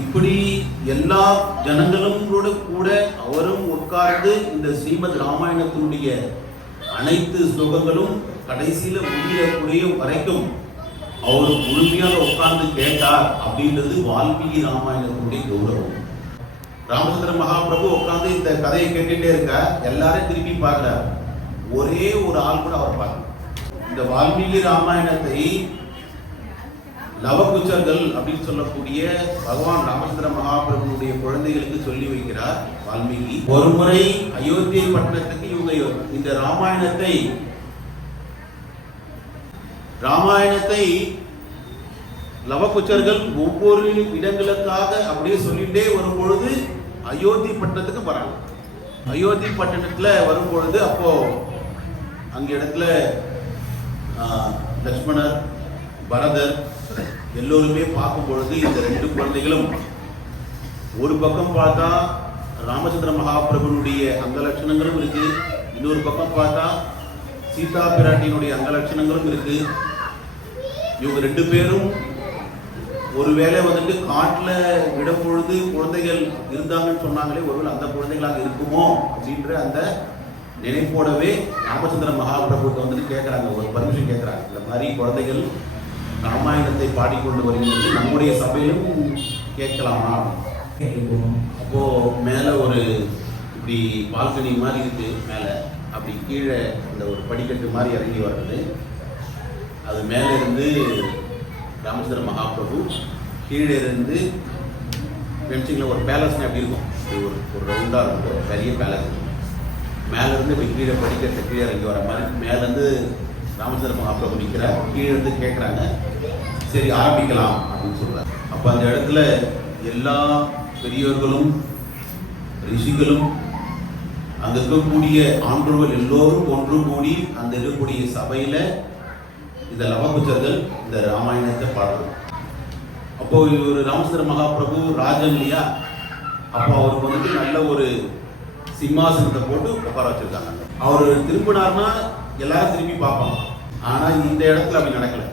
இப்படி எல்லா ஜனங்களும் கூட அவரும் உட்கார்ந்து இந்த ஸ்ரீமத் ராமாயணத்தினுடைய அனைத்து ஸ்லோகங்களும் கடைசியில முடியக்கூடிய வரைக்கும் அவர் முழுமையாக உட்கார்ந்து கேட்டார் அப்படின்றது வால்மீகி ராமாயணத்தினுடைய கௌரவம். ராமச்சந்திர மகாபிரபு உட்கார்ந்து இந்த கதையை கேட்டுட்டே இருக்க, எல்லாரும் திருப்பி பார்க்கிறார். ஒரே ஒரு ஆள் கூட அவர் பார்க்க. இந்த வால்மீகி ராமாயணத்தை லவகுச்சர்கள் அப்படின்னு சொல்லக்கூடிய பகவான் ராமச்சந்திர மகாபிரபுடைய குழந்தைகளுக்கு சொல்லி வைக்கிறார் வால்மீகி. ஒரு முறை அயோத்தியை பட்டணத்துக்கு இவங்க இந்த ராமாயணத்தை லவகுச்சர்கள் ஒவ்வொரு இடங்களுக்காக அப்படியே சொல்லிட்டே வரும் பொழுது அயோத்தி பட்டணத்துக்கு வராங்க. அயோத்தி பட்டணத்துல வரும் பொழுது அப்போ அங்க இடத்துல லட்சுமணர், பரதர் எல்லோருமே பார்க்கும் பொழுது இந்த ரெண்டு குழந்தைகளும் ஒரு பக்கம் பார்த்தா ராமச்சந்திர மகாபிரபுனுடைய அங்க லட்சணங்களும் இருக்கு, இன்னொரு பக்கம் பார்த்தா சீதா பிராட்டியினுடைய அங்க லட்சணங்களும் இருக்கு. இவங்க ரெண்டு பேரும் ஒருவேளை வந்துட்டு காட்டுல விடும் பொழுது குழந்தைகள் இருந்தாங்கன்னு சொன்னாங்களே, ஒருவேளை அந்த குழந்தைகளாக இருக்குமோ அப்படின்ற அந்த நினைப்போடவே ராமச்சந்திர மகாபிரபுக்கு வந்துட்டு கேட்கறாங்க, ஒரு பர்மிஷன் கேட்கறாங்க. இந்த மாதிரி குழந்தைகள் ராமாயணத்தை பாடிக்கொண்டு வருகிறது, நம்முடைய சபையிலும் கேட்கலாமா? அப்போ மேல ஒரு இப்படி பால்கனி மாதிரி இருக்கு, மேல அப்படி கீழே இந்த ஒரு படிக்கட்டு மாதிரி இறங்கி வர்றது. அது மேல இருந்து ராமச்சந்திர மகாபிரபு, கீழே இருந்து பென்சிங்ல ஒரு பேலஸ் அப்படி இருக்கும், ஒரு ரவுண்டா இருக்கும், ஒரு பெரிய பேலஸ். மேல இருந்து இப்படி கீழே படிக்கட்டு கீழே இறங்கி வர மாதிரி மேல இருந்து ராமச்சந்திர மகாபிரபு நிற்கிறார். கீழே இருந்து கேட்குறாங்க, சரி ஆரம்பிக்கலாம் அப்படின்னு சொல்றாரு. அப்போ அந்த இடத்துல எல்லா பெரியவர்களும் ரிஷிகளும் அங்க இருக்கக்கூடிய ஆண்டவர்கள் எல்லோரும் ஒன்று கூடி அந்த இருக்கக்கூடிய சபையில இந்த லவகுச்சர்கள் இந்த ராமாயணத்தை பாடுறாங்க. அப்போ ஒரு ராமச்சந்திர மகாபிரபு ராஜன் இல்லையா, அப்போ அவருக்கு வந்துட்டு நல்ல ஒரு சிம்மாசனத்தை போட்டு உட்கார வச்சிருக்காங்க. அவர் திரும்பினார்னா எல்லாரும் திரும்பி பார்ப்பாங்க. ஆனா இந்த இடத்துல அப்படி நடக்கல.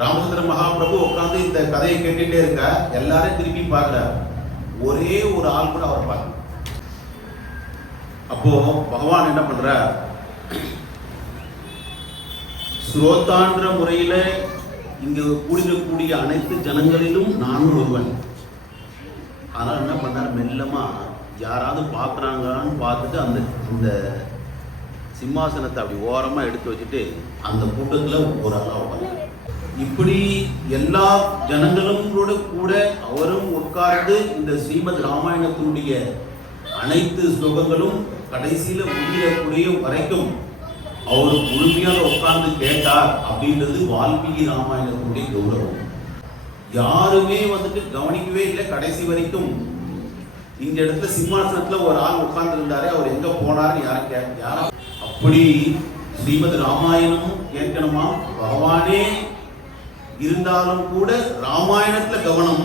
ராமச்சந்திர மகாபிரபு உட்கார்ந்து இந்த கதையை கேட்டுட்டே இருக்க, எல்லாரும் திரும்பி பார்க்கிறார். ஒரே ஒரு ஆள் கூட அவர் பார்க்கல. அப்போ பகவான் என்ன பண்ற, ஸ்ரோதான்ற முறையில இங்கு கூடிய அனைத்து ஜனங்களிலும் நானும் ஒருவன். அதனால என்ன பண்ணார், மெல்லமா யாராவது பார்க்குறாங்கன்னு பார்த்துட்டு அந்த அந்த சிம்மாசனத்தை அப்படி ஓரமா எடுத்து வச்சுட்டு அந்த கூட்டத்துல ஒரு ஆளா உட்காந்து, இப்படி எல்லா ஜனங்களும் கூட அவரும் உட்கார்ந்து இந்த ஸ்ரீமத் ராமாயணத்தினுடைய அனைத்து ஸ்லோகங்களும் கடைசியில முடியக்கூடிய வரைக்கும் அவர் முழுமையாக உட்கார்ந்து கேட்டார் அப்படின்றது வால்மீகி ராமாயணத்தினுடைய கௌரவம். யாருமே வந்துட்டு கவனிக்கவே இல்லை கடைசி வரைக்கும். இந்த இடத்துல சிம்மாசனத்துல ஒரு ஆள் உட்கார்ந்து இருந்தாரு, அவர் எங்க போனாரு யாரா அப்படி ஸ்ரீமத் ராமாயணம் கேட்கணுமா, பகவானே இருந்தாலும் கூட ராமாயணத்துல கவனம்